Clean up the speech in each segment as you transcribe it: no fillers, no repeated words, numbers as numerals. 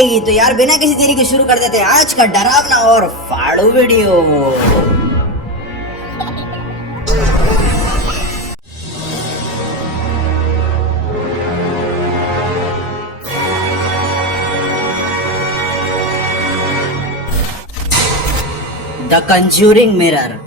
तो यार बिना किसी देरी के शुरू कर देते हैं आज का डरावना और फाड़ू video. The conjuring mirror.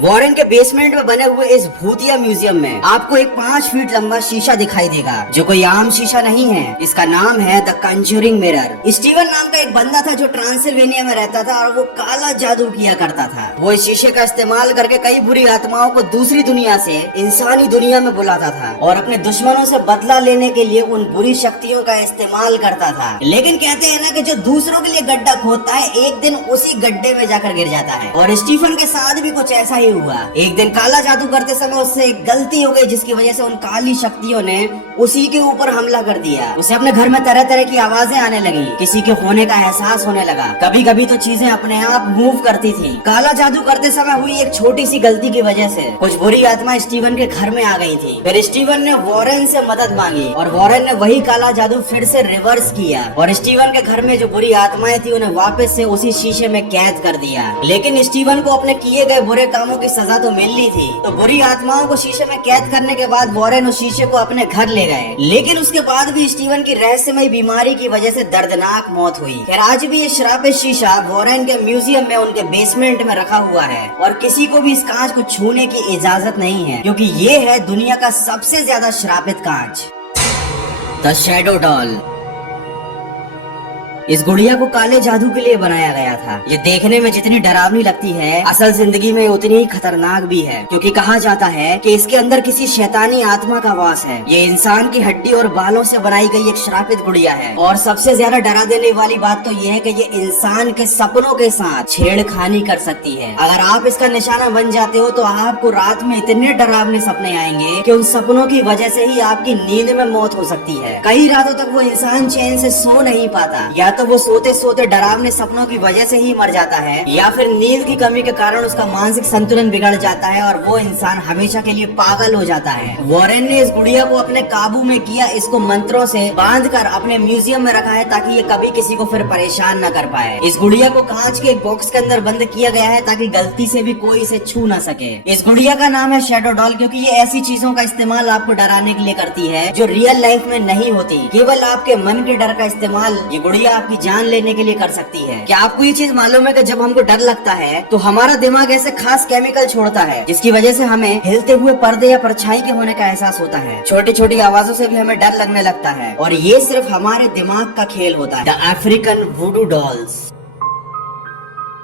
Warren के बेसमेंट में बने हुए इस भूतिया म्यूजियम में आपको एक 5 फीट लंबा शीशा दिखाई देगा जो कोई आम शीशा नहीं है। इसका नाम है द कंज्यूरिंग मिरर। स्टीवन नाम का एक बंदा था जो ट्रांसिल्वेनिया में रहता था और वो काला जादू किया करता था। वो इस शीशे का इस्तेमाल करके कई बुरी आत्माओं को दूसरी दुनिया से इंसानी दुनिया में बुलाता था और अपने दुश्मनों से बदला लेने के लिए उन बुरी शक्तियों का इस्तेमाल करता था। लेकिन कहते हैं ना कि जो दूसरों के लिए गड्ढा खोदता है एक दिन उसी गड्ढे में जाकर गिर जाता है। और स्टीफन के साथ भी कुछ ऐसा ही हुआ। एक दिन काला जादू करते समय उससे एक गलती हो गई जिसकी वजह से उन काली शक्तियों ने उसी के ऊपर हमला कर दिया। उसे अपने घर में तरह तरह की आवाजें आने लगी, किसी के होने का एहसास होने लगा। कभी कभी तो चीजें अपने आप मूव करती थी। काला जादू करते समय हुई एक छोटी सी गलती की वजह से कुछ बुरी आत्मा स्टीवन के घर में आ गई थी। फिर स्टीवन ने वॉरेन से मदद मांगी और वॉरेन ने वही काला जादू फिर से रिवर्स किया और स्टीवन के घर में जो बुरी आत्माएं थी उन्हें वापस से उसी शीशे में कैद कर दिया। लेकिन स्टीवन को अपने किए गए बुरे कामों की सजा तो मिल ली थी। तो बुरी आत्माओं को शीशे में कैद करने के बाद वॉरेन उस शीशे को अपने घर ले गए। लेकिन उसके बाद भी स्टीवन की रहस्यमय बीमारी की वजह से दर्दनाक मौत हुई। फिर आज भी ये श्रापित शीशा वॉरेन के म्यूजियम में उनके बेसमेंट में रखा हुआ है और किसी को भी इस कांच को छूने की इजाजत नहीं है क्योंकि ये है दुनिया का सबसे ज्यादा श्रापित कांच। The shadow doll. इस गुड़िया को काले जादू के लिए बनाया गया था। ये देखने में जितनी डरावनी लगती है असल जिंदगी में उतनी ही खतरनाक भी है क्योंकि कहा जाता है कि इसके अंदर किसी शैतानी आत्मा का वास है। ये इंसान की हड्डी और बालों से बनाई गई एक श्रापित गुड़िया है और सबसे ज्यादा डरा देने वाली बात तो ये है कि ये इंसान के सपनों के साथ छेड़खानी कर सकती है। अगर आप इसका निशाना बन जाते हो तो आपको रात में इतने डरावने सपने आएंगे कि उन सपनों की वजह से ही आपकी नींद में मौत हो सकती है। कई रातों तक वो इंसान चैन से सो नहीं पाता, या तो वो सोते सोते डरावने सपनों की वजह से ही मर जाता है या फिर नींद की कमी के कारण उसका मानसिक संतुलन बिगड़ जाता है और वो इंसान हमेशा के लिए पागल हो जाता है। वॉरेन ने इस गुड़िया को अपने काबू में किया। इसको मंत्रों से बांधकर अपने म्यूजियम में रखा है ताकि ये कभी किसी को फिर परेशान न कर पाए। इस गुड़िया को कांच के एक बॉक्स के अंदर बंद किया गया है ताकि गलती से भी कोई इसे छू न सके। इस गुड़िया का नाम है शैडो डॉल क्योंकि ये ऐसी चीजों का इस्तेमाल आपको डराने के लिए करती है जो रियल लाइफ में नहीं होती। केवल आपके मन के डर का इस्तेमाल ये गुड़िया आपकी जान लेने के लिए कर सकती है। क्या आपको ये चीज मालूम है कि जब हमको डर लगता है तो हमारा दिमाग ऐसे खास केमिकल छोड़ता है जिसकी वजह से हमें हिलते हुए पर्दे या परछाई के होने का एहसास होता है। छोटी छोटी आवाजों से भी हमें डर लगने लगता है और ये सिर्फ हमारे दिमाग का खेल होता है। The African वुडू dolls.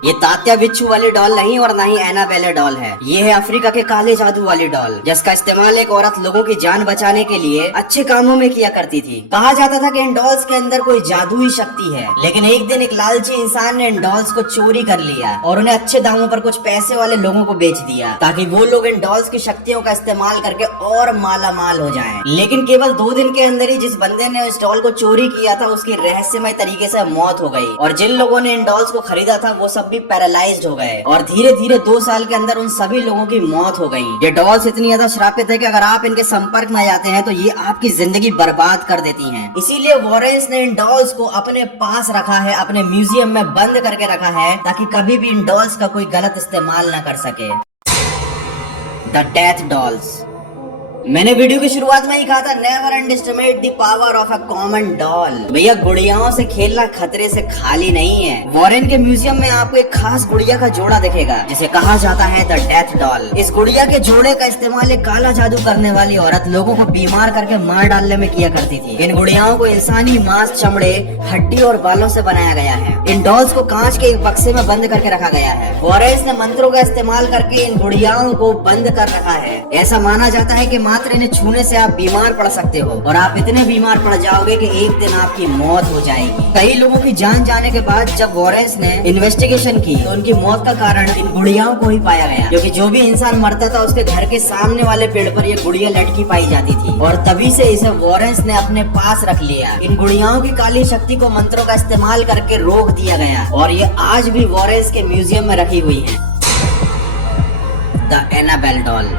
ये तात्या बिच्छू वाली डॉल नहीं और ना ही एनाबेले डॉल है। ये है अफ्रीका के काले जादू वाली डॉल जिसका इस्तेमाल एक औरत लोगों की जान बचाने के लिए अच्छे कामों में किया करती थी। कहा जाता था कि इन डॉल्स के अंदर कोई जादुई शक्ति है। लेकिन एक दिन एक लालची इंसान ने इन डॉल्स को चोरी कर लिया और उन्हें अच्छे दामों पर कुछ पैसे वाले लोगों को बेच दिया ताकि वो लोग इन डॉल्स की शक्तियों का इस्तेमाल करके और माला माल हो जाए। लेकिन केवल 2 दिन के अंदर ही जिस बंदे ने इस डॉल को चोरी किया था उसकी रहस्यमय तरीके से मौत हो गई और जिन लोगों ने इन डॉल्स को खरीदा था वो सब भी पैरालाइज्ड हो गए और धीरे धीरे 2 साल के अंदर उन सभी लोगों की मौत हो गई। ये डॉल्स इतनी ज्यादा श्रापित है कि अगर आप इनके संपर्क में जाते हैं तो ये आपकी जिंदगी बर्बाद कर देती हैं। इसीलिए वॉरेन ने इन डॉल्स को अपने पास रखा है, अपने म्यूजियम में बंद करके रखा है ताकि कभी भी इन डॉल्स का कोई गलत इस्तेमाल न कर सके। The death dolls. मैंने वीडियो की शुरुआत में ही कहा था never underestimate the power of a common doll. भैया गुड़ियाओं से खेलना खतरे से खाली नहीं है। वॉरेन के म्यूजियम में आपको एक खास गुड़िया का जोड़ा दिखेगा जिसे कहा जाता है द डेथ डॉल। इस गुड़िया के जोड़े का इस्तेमाल एक काला जादू करने वाली औरत लोगों को बीमार करके मार डालने में किया करती थी। इन गुड़ियाओं को इंसानी मांस, चमड़े, हड्डी और बालों से बनाया गया है। इन डॉल्स को कांच के एक बक्से में बंद करके रखा गया है। वॉरेन ने मंत्रों का इस्तेमाल करके इन गुड़ियाओं को बंद कर रखा है। ऐसा माना जाता है कि मात्र इन्हें छूने से आप बीमार पड़ सकते हो और आप इतने बीमार पड़ जाओगे कि एक दिन आपकी मौत हो जाएगी। कई लोगों की जान जाने के बाद जब वॉरेन ने इन्वेस्टिगेशन की तो उनकी मौत का कारण इन गुड़ियाओं को ही पाया गया क्योंकि जो भी इंसान मरता था उसके घर के सामने वाले पेड़ पर ये गुड़िया लटकी पाई जाती थी और तभी से इसे वॉरेन ने अपने पास रख लिया। इन गुड़ियाओं की काली शक्ति को मंत्रों का इस्तेमाल करके रोक दिया गया और ये आज भी वॉरेन के म्यूजियम में रखी हुई है। The Annabelle doll.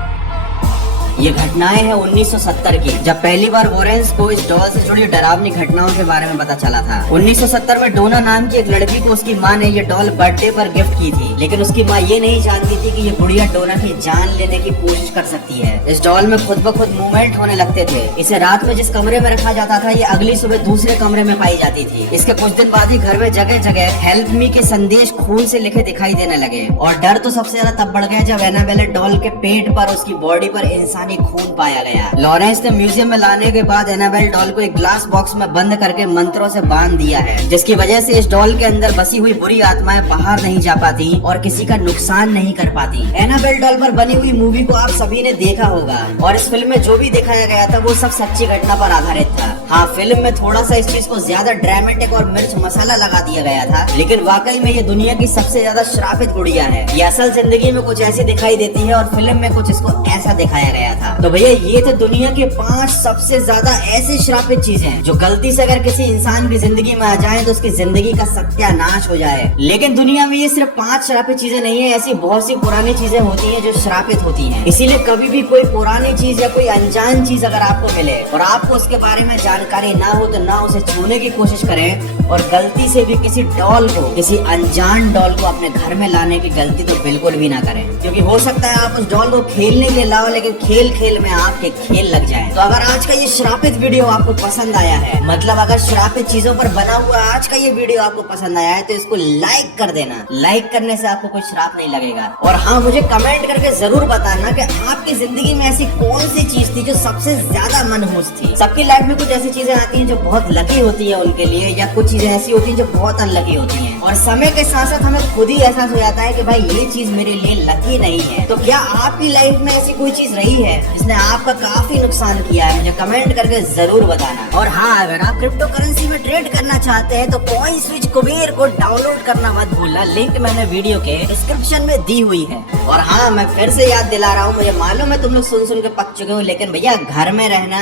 ये घटनाएं है 1970 की, जब पहली बार वॉरेंस को इस डॉल से जुड़ी डरावनी घटनाओं के बारे में पता चला था। 1970 में डोना नाम की एक लड़की को उसकी माँ ने ये डॉल बर्थडे पर गिफ्ट की थी, लेकिन उसकी माँ ये नहीं जानती थी कि ये गुड़िया डोना की जान लेने की कोशिश कर सकती है। इस डॉल में खुद ब खुद मूवमेंट होने लगते थे। इसे रात में जिस कमरे में रखा जाता था, ये अगली सुबह दूसरे कमरे में पाई जाती थी। इसके कुछ दिन बाद ही घर में जगह जगह हेल्प मी के संदेश खून से लिखे दिखाई देने लगे। और डर तो सबसे ज्यादा तब बढ़ गया जब एनाबेल डॉल के पेट पर, उसकी बॉडी पर इंसानी खून पाया गया। लॉरेंस ने म्यूजियम में लाने के बाद एनाबेल डॉल को एक ग्लास बॉक्स में बंद करके मंत्रों से बांध दिया है, जिसकी वजह से इस डॉल के अंदर बसी हुई बुरी आत्माएं बाहर नहीं जा पाती और किसी का नुकसान नहीं कर पाती। एनाबेल डॉल पर बनी हुई मूवी को आप सभी ने देखा होगा, और इस फिल्म में जो भी दिखाया गया था वो सब सच्ची घटना पर आधारित था। हाँ, फिल्म में थोड़ा सा इस चीज को ज्यादा ड्रामेटिक और मिर्च मसाला लगा दिया गया था, लेकिन वाकई में ये दुनिया की सबसे ज्यादा श्रापित गुड़िया है। ये असल जिंदगी में कुछ ऐसी दिखाई देती है और फिल्म में कुछ इसको ऐसा दिखाया गया था। तो भैया ये थे दुनिया के 5 सबसे ज्यादा ऐसी श्रापित चीजें जो गलती से अगर किसी इंसान की जिंदगी में आ जाए तो उसकी जिंदगी का सत्यानाश हो जाए। लेकिन दुनिया में ये सिर्फ 5 श्रापित चीजें नहीं है, ऐसी बहुत सी पुरानी चीजें होती है जो श्रापित होती है। इसीलिए कभी भी कोई पुरानी चीज या कोई अनजान चीज अगर आपको मिले और आपको उसके बारे में जानकारी ना हो तो ना उसे छूने की कोशिश करें, और गलती से भी किसी डॉल को, किसी अनजान डॉल को अपने घर में लाने की गलती तो बिल्कुल भी ना करें, क्योंकि हो सकता है आप उस डॉल को खेलने के लिए लाओ लेकिन खेल खेल में आपके खेल लग जाए। तो अगर आज का ये श्रापित वीडियो आपको पसंद आया है, मतलब अगर श्रापित चीजों पर बना हुआ आज का ये वीडियो आपको पसंद आया है, तो इसको लाइक कर देना। लाइक करने से आपको कोई श्राप नहीं लगेगा। और हाँ, मुझे कमेंट करके जरूर बताना कि आपकी जिंदगी में ऐसी कौन सी चीज थी जो सबसे ज्यादा मनहूस थी। सबकी लाइफ में कुछ ऐसी चीजें आती हैं जो बहुत लकी होती है उनके लिए, या कुछ चीजें ऐसी होती हैं जो बहुत अनलकी होती हैं। और समय के साथ साथ हमें खुद ही एहसास हो जाता है कि भाई ये चीज मेरे लिए लकी नहीं है। तो क्या आपकी लाइफ में ऐसी कोई चीज रही है जिसने आपका काफी नुकसान किया है? मुझे कमेंट करके जरूर बताना। और हाँ, अगर आप क्रिप्टो करेंसी में ट्रेड करना चाहते हैं तो कॉइन स्विच कुबेर को डाउनलोड करना मत भूलना। लिंक मैंने वीडियो के डिस्क्रिप्शन में दी हुई है। और हाँ, मैं फिर से याद दिला रहा हूँ, मुझे मालूम है तुम लोग सुन के पक चुके हो, लेकिन भैया घर में रहना,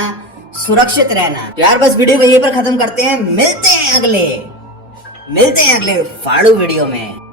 सुरक्षित रहना। तो यार बस वीडियो को यहीं पर खत्म करते हैं। मिलते हैं अगले फाड़ू वीडियो में।